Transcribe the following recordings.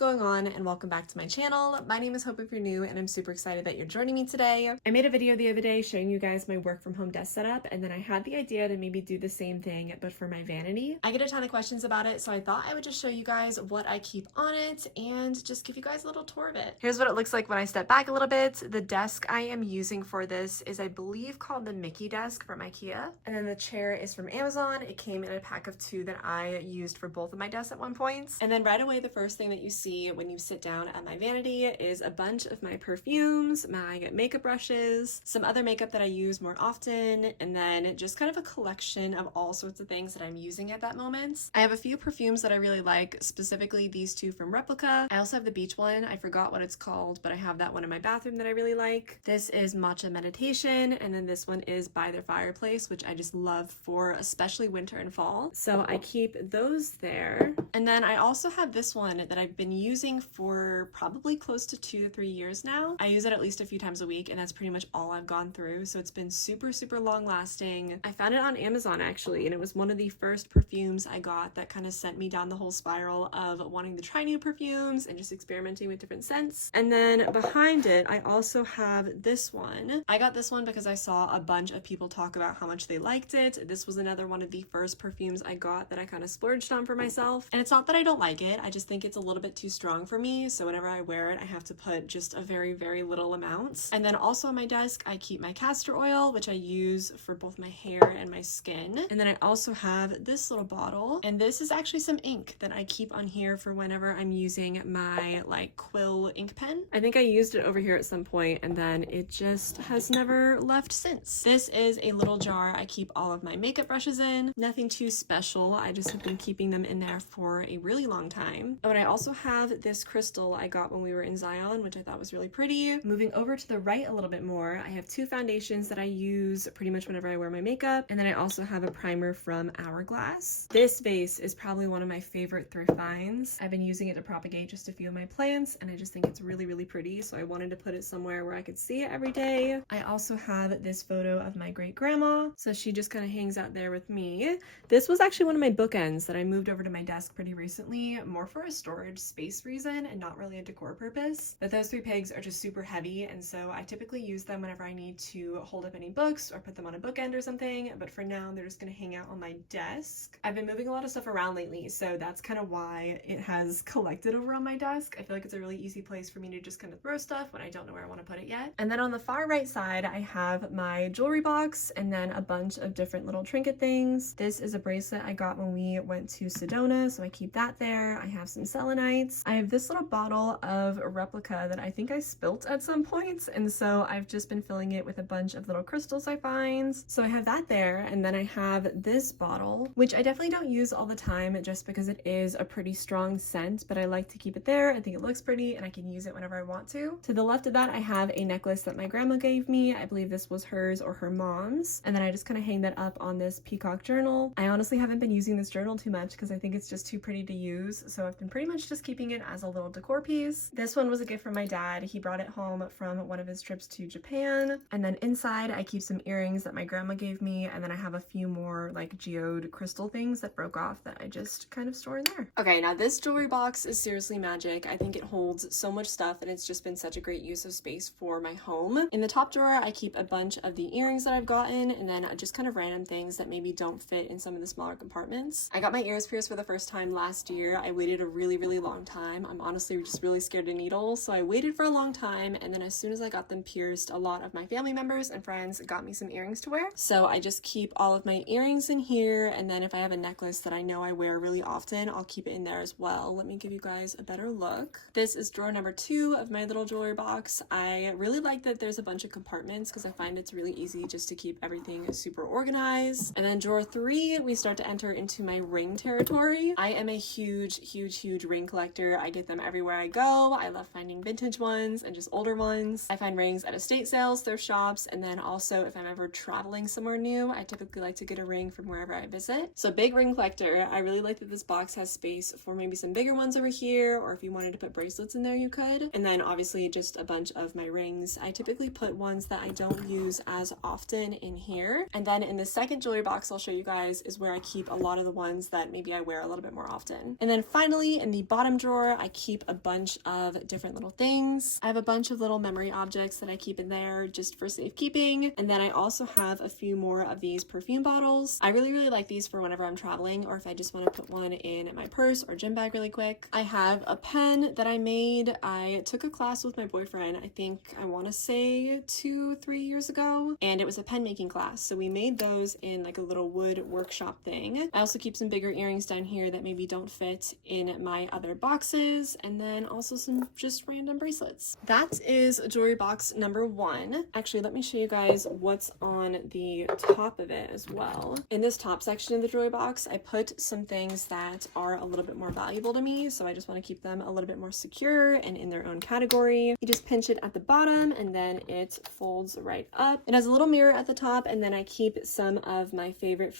going on, and welcome back to my channel. My name is Hope if you're new, and I'm super excited that you're joining me today. I made a video the other day showing you guys my work from home desk setup, and then I had the idea to maybe do the same thing but for my vanity. I get a ton of questions about it, so I thought I would just show you guys what I keep on it and just give you guys a little tour of it. Here's what it looks like when I step back a little bit. The desk I am using for this is, I believe, called the Mickey desk from IKEA, and then the chair is from Amazon. It came in a pack of 2 that I used for both of my desks at one point. And then right away, the first thing that you see when you sit down at my vanity is a bunch of my perfumes, my makeup brushes, some other makeup that I use more often, and then just kind of a collection of all sorts of things that I'm using at that moment. I have a few perfumes that I really like, specifically these 2 from Replica. I also have the beach one. I forgot what it's called, but I have that one in my bathroom that I really like. This is Matcha Meditation, and then this one is By the Fireplace, which I just love for especially winter and fall. So I keep those there. And then I also have this one that I've been using for probably close to 2 to 3 years now. I use it at least a few times a week, and that's pretty much all I've gone through. So it's been super, super long lasting. I found it on Amazon actually, and it was one of the first perfumes I got that kind of sent me down the whole spiral of wanting to try new perfumes and just experimenting with different scents. And then behind it, I also have this one. I got this one because I saw a bunch of people talk about how much they liked it. This was another one of the first perfumes I got that I kind of splurged on for myself. And it's not that I don't like it, I just think it's a little bit too strong for me. So whenever I wear it, I have to put just a very, very little amount. And then also on my desk, I keep my castor oil, which I use for both my hair and my skin. And then I also have this little bottle, and this is actually some ink that I keep on here for whenever I'm using my like quill ink pen. I think I used it over here at some point, and then it just has never left since. This is a little jar I keep all of my makeup brushes in. Nothing too special, I just have been keeping them in there for a really long time. Oh, and I also have this crystal I got when we were in Zion, which I thought was really pretty. Moving over to the right a little bit more, I have 2 foundations that I use pretty much whenever I wear my makeup, and then I also have a primer from Hourglass. This vase is probably one of my favorite thrift finds. I've been using it to propagate just a few of my plants, and I just think it's really, really pretty, so I wanted to put it somewhere where I could see it every day. I also have this photo of my great grandma, so she just kind of hangs out there with me. This was actually one of my bookends that I moved over to my desk pretty recently, more for a storage space reason and not really a decor purpose. But those 3 pegs are just super heavy, and so I typically use them whenever I need to hold up any books or put them on a bookend or something, but for now they're just gonna hang out on my desk. I've been moving a lot of stuff around lately, so that's kind of why it has collected over on my desk. I feel like it's a really easy place for me to just kind of throw stuff when I don't know where I want to put it yet. And then on the far right side, I have my jewelry box and then a bunch of different little trinket things. This is a bracelet I got when we went to Sedona, so I keep that there. I have some selenites. I have this little bottle of Replica that I think I spilt at some point, and so I've just been filling it with a bunch of little crystals I find. So I have that there, and then I have this bottle, which I definitely don't use all the time just because it is a pretty strong scent, but I like to keep it there. I think it looks pretty and I can use it whenever I want to. To the left of that, I have a necklace that my grandma gave me. I believe this was hers or her mom's, and then I just kind of hang that up on this peacock journal. I honestly haven't been using this journal too much because I think it's just too pretty to use, so I've been pretty much just keeping it as a little decor piece. This one was a gift from my dad. He brought it home from one of his trips to Japan. And then inside I keep some earrings that my grandma gave me, and then I have a few more like geode crystal things that broke off that I just kind of store in there. Okay, now this jewelry box is seriously magic. I think it holds so much stuff, and it's just been such a great use of space for my home. In the top drawer, I keep a bunch of the earrings that I've gotten, and then just kind of random things that maybe don't fit in some of the smaller compartments. I got my ears pierced for the first time last year. I waited a really, really long time. I'm honestly just really scared of needles, so I waited for a long time, and then as soon as I got them pierced, a lot of my family members and friends got me some earrings to wear. So I just keep all of my earrings in here, and then if I have a necklace that I know I wear really often, I'll keep it in there as well. Let me give you guys a better look. This is drawer number 2 of my little jewelry box. I really like that there's a bunch of compartments because I find it's really easy just to keep everything super organized. And then drawer 3, we start to enter into my ring territory. I am a huge, huge, huge ring collector. I get them everywhere I go. I love finding vintage ones and just older ones. I find rings at estate sales, thrift shops, and then also if I'm ever traveling somewhere new, I typically like to get a ring from wherever I visit. So big ring collector. I really like that this box has space for maybe some bigger ones over here, or if you wanted to put bracelets in there, you could. And then obviously just a bunch of my rings. I typically put ones that I don't use as often in here. And then in the second jewelry box I'll show you guys is where I keep a lot of the ones that maybe I wear a little bit more often. And then finally in the bottom drawer drawer, I keep a bunch of different little things. I have a bunch of little memory objects that I keep in there just for safekeeping. And then I also have a few more of these perfume bottles. I really like these for whenever I'm traveling or if I just want to put one in my purse or gym bag really quick. I have a pen that I made. I took a class with my boyfriend, I think I want to say 2-3 years ago, and it was a pen making class. So we made those in like a little wood workshop thing. I also keep some bigger earrings down here that maybe don't fit in my other boxes, and then also some just random bracelets. That is jewelry box number 1. Actually, let me show you guys what's on the top of it as well. In this top section of the jewelry box, I put some things that are a little bit more valuable to me, so I just want to keep them a little bit more secure and in their own category. You just pinch it at the bottom and then it folds right up. It has a little mirror at the top, and then I keep some of my favorite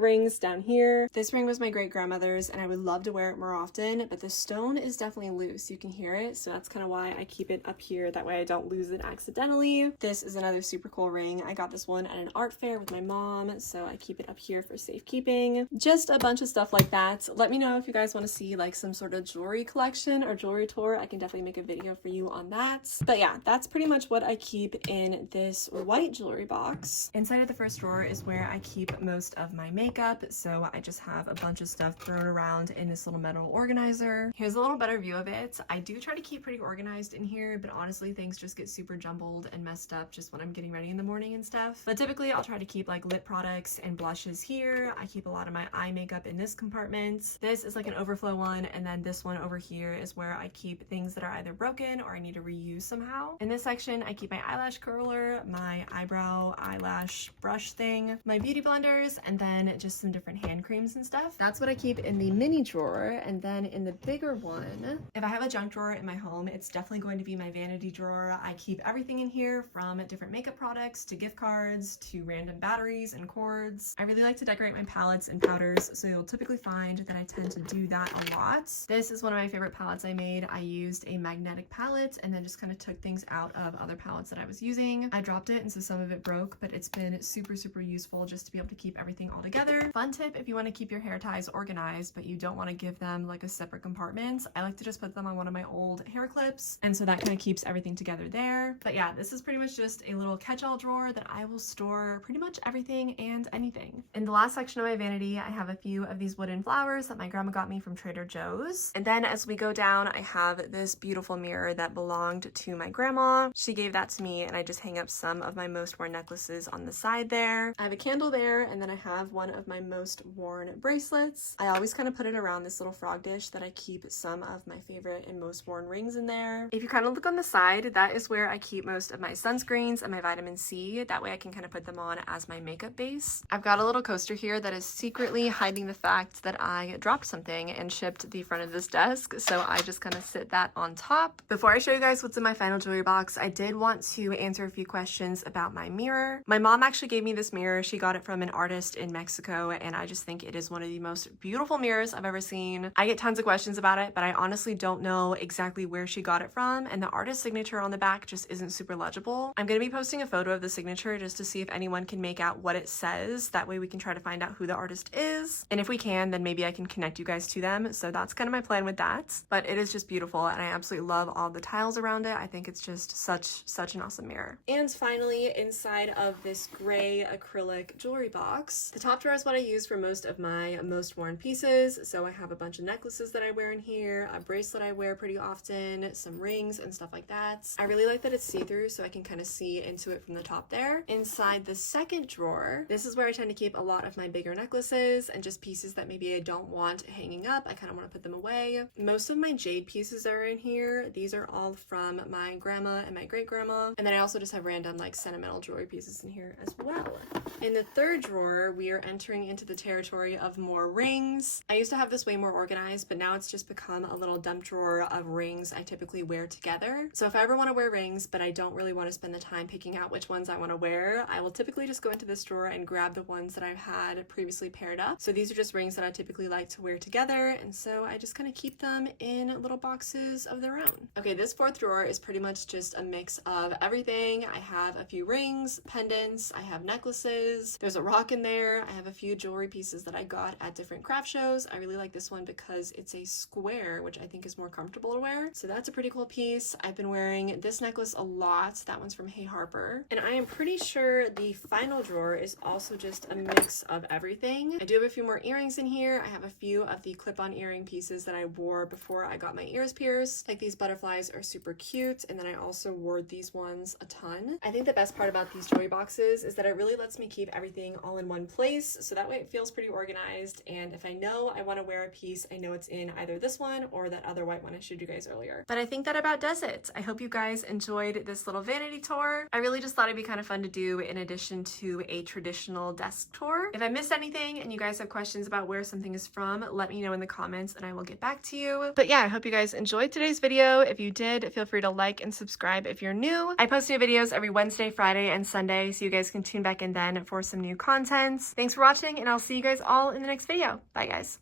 rings down here. This ring was my great grandmother's and I would love to wear it more often, but the stone is definitely loose. You can hear it, so that's kind of why I keep it up here. That way I don't lose it accidentally. This is another super cool ring. I got this one at an art fair with my mom, so I keep it up here for safekeeping. Just a bunch of stuff like that. Let me know if you guys want to see like some sort of jewelry collection or jewelry tour. I can definitely make a video for you on that. But yeah, that's pretty much what I keep in this white jewelry box. Inside of the first drawer is where I keep most of my makeup, so I just have a bunch of stuff thrown around in this little metal organizer. Here's a little better view of it. I do try to keep pretty organized in here, but honestly things just get super jumbled and messed up just when I'm getting ready in the morning and stuff. But typically I'll try to keep like lip products and blushes here. I keep a lot of my eye makeup in this compartment. This is like an overflow one, and then this one over here is where I keep things that are either broken or I need to reuse somehow. In this section I keep my eyelash curler, my eyebrow eyelash brush thing, my beauty blenders, and then just some different hand creams and stuff. That's what I keep in the mini drawer. And then in the bigger one, if I have a junk drawer in my home, it's definitely going to be my vanity drawer. I keep everything in here from different makeup products to gift cards to random batteries and cords. I really like to decorate my palettes and powders, so you'll typically find that I tend to do that a lot. This is one of my favorite palettes I made. I used a magnetic palette and then just kind of took things out of other palettes that I was using. I dropped it and so some of it broke, but it's been super useful just to be able to keep everything all together. Fun tip if you want to keep your hair ties organized but you don't want to give them like a separate compartment, I like to just put them on one of my old hair clips, and so that kind of keeps everything together there. But yeah, this is pretty much just a little catch-all drawer that I will store pretty much everything and anything. In the last section of my vanity, I have a few of these wooden flowers that my grandma got me from Trader Joe's. And then as we go down, I have this beautiful mirror that belonged to my grandma. She gave that to me, and I just hang up some of my most worn necklaces on the side there. I have a candle there, and then I have one of my most worn bracelets. I always kind of put it around this little frog dish that I keep some of my favorite and most worn rings in there. If you kind of look on the side, that is where I keep most of my sunscreens and my vitamin C. That way I can kind of put them on as my makeup base. I've got a little coaster here that is secretly hiding the fact that I dropped something and chipped the front of this desk, so I just kind of sit that on top. Before I show you guys what's in my final jewelry box, I did want to answer a few questions about my mirror. My mom actually gave me this mirror. She got it from an artist in Mexico, and I just think it is one of the most beautiful mirrors I've ever seen. I get tons of questions about it, but I honestly don't know exactly where she got it from, and the artist signature on the back just isn't super legible. I'm going to be posting a photo of the signature just to see if anyone can make out what it says. That way we can try to find out who the artist is, and if we can, then maybe I can connect you guys to them. So that's kind of my plan with that, but it is just beautiful, and I absolutely love all the tiles around it. I think it's just such an awesome mirror. And finally, inside of this gray acrylic jewelry box, the top drawer is what I use for most of my most worn pieces. So I have a bunch of necklaces that I wear in here, a bracelet I wear pretty often, some rings and stuff like that. I really like that it's see-through, so I can kind of see into it from the top there. Inside the second drawer, this is where I tend to keep a lot of my bigger necklaces and just pieces that maybe I don't want hanging up. I kind of want to put them away. Most of my jade pieces are in here. These are all from my grandma and my great-grandma. And then I also just have random like sentimental jewelry pieces in here as well. In the third drawer, we are entering into the territory of more rings. I used to have this way more organized, but now it's just become a little dump drawer of rings I typically wear together. So if I ever want to wear rings, but I don't really want to spend the time picking out which ones I want to wear, I will typically just go into this drawer and grab the ones that I've had previously paired up. So these are just rings that I typically like to wear together, and so I just kind of keep them in little boxes of their own. Okay, this fourth drawer is pretty much just a mix of everything. I have a few rings, pendants, I have necklaces, there's a rock in there, I have a few jewelry pieces that I got at different craft shows. I really like this one because it's a square, which I think is more comfortable to wear. So that's a pretty cool piece. I've been wearing this necklace a lot. That one's from Hey Harper. And I am pretty sure the final drawer is also just a mix of everything. I do have a few more earrings in here. I have a few of the clip-on earring pieces that I wore before I got my ears pierced. Like these butterflies are super cute. And then I also wore these ones a ton. I think the best part about these jewelry boxes is that it really lets me keep everything all in one place. So that way it feels pretty organized. And if I know I want to wear a piece, I know it's in either this one or that other white one I showed you guys earlier. But I think that about does it. I hope you guys enjoyed this little vanity tour. I really just thought it'd be kind of fun to do in addition to a traditional desk tour. If I missed anything and you guys have questions about where something is from, let me know in the comments and I will get back to you. But yeah, I hope you guys enjoyed today's video. If you did, feel free to like and subscribe if you're new. I post new videos every Wednesday, Friday, and Sunday, so you guys can tune back in then for some new content. Thanks for watching, and I'll see you guys all in the next video. Bye, guys.